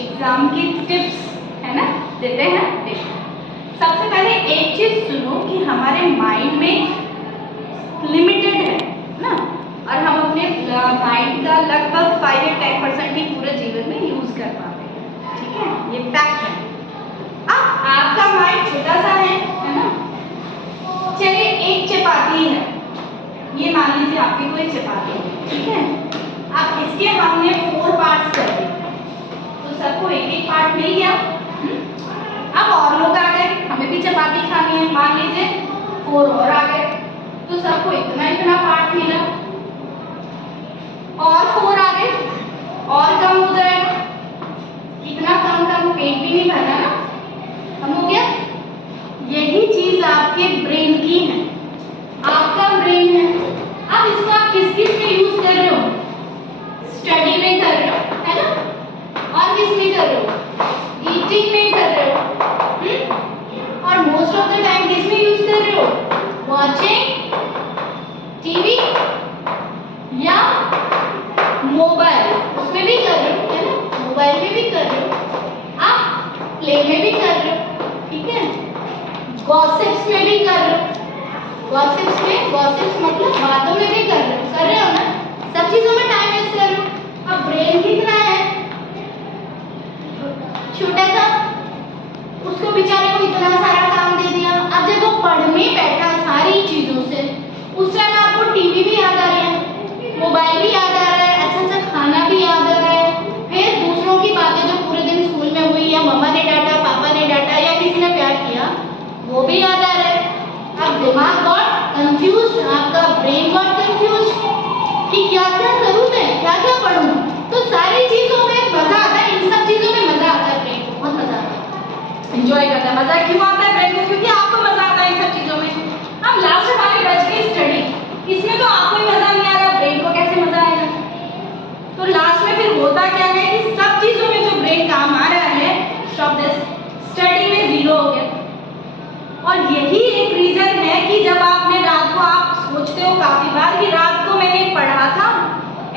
Exam की tips है ना देते हैं। देखो सबसे पहले एक चीज सुनो कि हमारे माइंड में लिमिटेड है ना, और हम अपने माइंड का लगभग 5 या 10% ही पूरे जीवन में यूज कर पाते हैं। ठीक है, ये फैक्ट है। अब आपका माइंड छोटा सा है ना। चलिए एक चपाती है, ये मान लीजिए आपकी कोई चपाती है, ठीक है। अब इसके हमने 4 पार्ट्स कर दिए तो सबको एक एक पार्ट मिल गया। अब और लोग आ गए, हमें भी चपाती खानी है, मान लीजिए 4 और आ गए तो सबको इतना इतना पार्ट मिला। और 4 आ गए और कम हो जाएगा, इतना कम कम पेट भी नहीं भरना ना, कम हो गया। यही चीज आपके ब्रेन की है, आपका ब्रेन है। अब इसको आप किस किस में यूज कर रहे हो? स्टडी में कर रहे हो है ना, और किस में कर रहे हो? ईटिंग में कर रहे हो। और मोस्ट ऑफ द टाइम किस में यूज कर रहे हो? वॉचिंग टीवी या मोबाइल, उसमें भी कर रहे हो है ना, मोबाइल में भी कर रहे हो, आप प्ले में भी कर रहे हो, ठीक है। गॉसिप्स में भी कर रहे हो, गॉसिप्स में, गॉसिप्स मतलब बातों में भी कर रहे हो ना, सब चीजों में टाइम वेस्ट कर रहे हो। अब ब्रेन कितना है? छोटा सा, उसको बेचारे को इतना सारा काम दे दिया। अब जब वो पढ़ने बैठा सारी चीजों से, उस टाइम आपको टीवी भी याद आ रही है, मोबाइल भी याद आ रहा है, अच्छा अच्छा खाना भी याद आ रहा है, फिर दूसरों की बातें जो पूरे दिन स्कूल में हुई या मम्मा ने डांटा, पापा ने डांटा या किसी ने प्यार किया, वो भी याद आ रहा है। अब दिमाग गॉट कंफ्यूज, आपका ब्रेन गॉट कंफ्यूज कि क्या क्या करूं मैं, क्या क्या पढ़ूं। तो सारी चीजों में मजा आता है, इन सब चीजों में मजा आता है, ब्रेन को बहुत मजा आता है, एंजॉय करता है। मजा क्यों आता है ब्रेन को? क्योंकि आपको मजा आता है इन सब चीजों में। अब लास्ट में हमारी बच गई स्टडी, इसमें तो आपको ही मजा नहीं आ रहा, ब्रेन को कैसे मजा आएगा? तो लास्ट में फिर होता क्या है कि सब चीजों में जो ब्रेन काम आ रहा है, स्टॉप दिस, स्टडी में 0 हो गया। और यही एक रीजन है कि जब आपने रात को, आप सोचते हो काफी बार कि रात को मैंने पढ़ा था,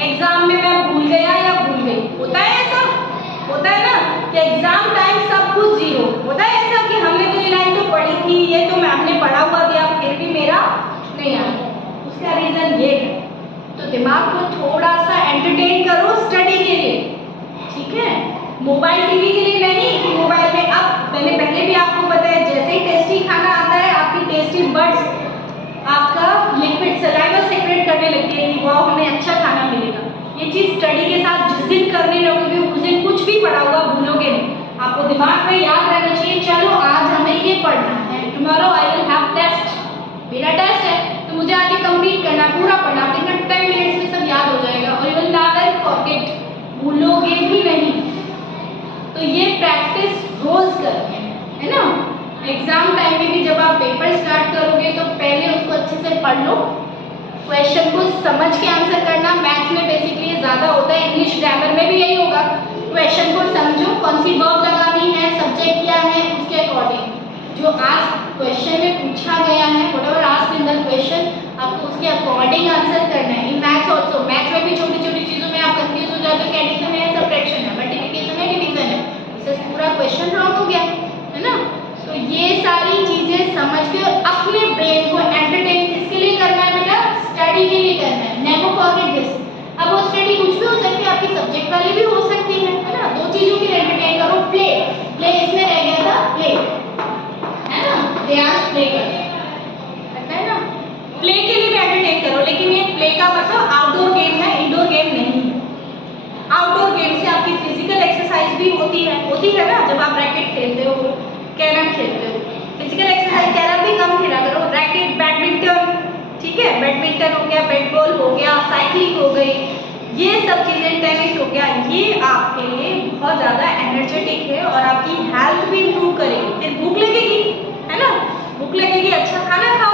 एग्जाम में मैं भूल गया या भूल गई। होता है ऐसा, होता है ना कि एग्जाम टाइम सब कुछ 0 होता है। ऐसा कि हमने तो ये लाइन तो पढ़ी थी, ये तो मैम ने पढ़ा हुआ दिया, फिर भी मेरा नहीं आया। उसका रीजन ये है। तो दिमाग को थोड़ा सा एंटरटेन करो स्टडी के लिए, ठीक है, मोबाइल टीवी के लिए नहीं कि मोबाइल में। अब मैंने पहले भी आपको बताया, जैसे ही टेस्टी खाना आता है, आपकी टेस्टी बड्स आपका लिक्विड सलाइवा सेक्रेट करने लगती है कि वाह हमें अच्छा खाना मिलेगा। ये चीज स्टडी के साथ जिस दिन करने लगोगे उस दिन कुछ भी पढ़ा हुआ भूलोगे नहीं। आपको दिमाग में याद रहना चाहिए, चलो आज हमें ये पढ़ना है, tomorrow I will have test, मेरा टेस्ट है तो मुझे आज ये कंप्लीट करना, पूरा पढ़ना। देखना 10 मिनट्स में सब याद हो जाएगा और यू विल नेवर फॉरगेट, भूलोगे भी नहीं। तो ये प्रैक्टिस रोज करनी है ना। एग्जाम टाइम में भी जब आप पेपर स्टार्ट करोगे तो पहले उसको अच्छे से पढ़ लो, क्वेश्चन को समझ के आंसर करना। मैथ्स में बेसिकली ज्यादा होता है, इंग्लिश ग्रामर में भी यही होगा। क्वेश्चन को समझो, कौन सी वर्ब लगानी है, सब्जेक्ट क्या है, उसके अकॉर्डिंग जो आज क्वेश्चन में पूछा गया है, whatever asked in the question, आपको उसके अकॉर्डिंग आंसर करना है। इन मैथ्स ऑल्सो, मैथ्स में भी छोटी छोटी चीजों में आप कंफ्यूज हो जाते हो, एडिशन है, सब्ट्रैक्शन है, मल्टीप्लिकेशन है, डिवीजन है, इससे पूरा क्वेश्चन रॉन्ग हो गया है ना। तो ये सारी चीजें समझ के अपने ब्रेन को एंटरटेन किसके लिए करना है बेटा? स्टडी के लिए करना है, नेवर फॉरगेट दिस। अब वो स्टडी कुछ भी हो सकती है, आपकी सब्जेक्ट वाली भी हो सकती है ना। 2 चीजों के लिए एंटरटेन करो। प्ले, प्ले इसमें रह गया था, प्ले है ना, रियाज प्ले करता है ना, प्ले के लिए भी एंटरटेन करो। लेकिन ये प्ले का मतलब आउटडोर गेम है, इंडोर गेम नहीं है। आउटडोर गेम से आपकी फिजिकल एक्सरसाइज भी होती है ना। जब आप रैकेट खेलते हो, कैरम खेलते हो, फिजिकल एक्सरसाइज, कैरम भी कम खेला करो, रैकेट, बैडमिंटन, ठीक है, बैडमिंटन हो गया, बैट बॉल हो गया, साइकिलिंग हो गई, ये सब चीजें, टेनिस हो गया, ये आपके लिए बहुत ज्यादा एनर्जेटिक है और आपकी हेल्थ भी इंप्रूव करेगी। फिर भूख लगेगी है ना, भूख लगेगी, अच्छा खाना खाओ,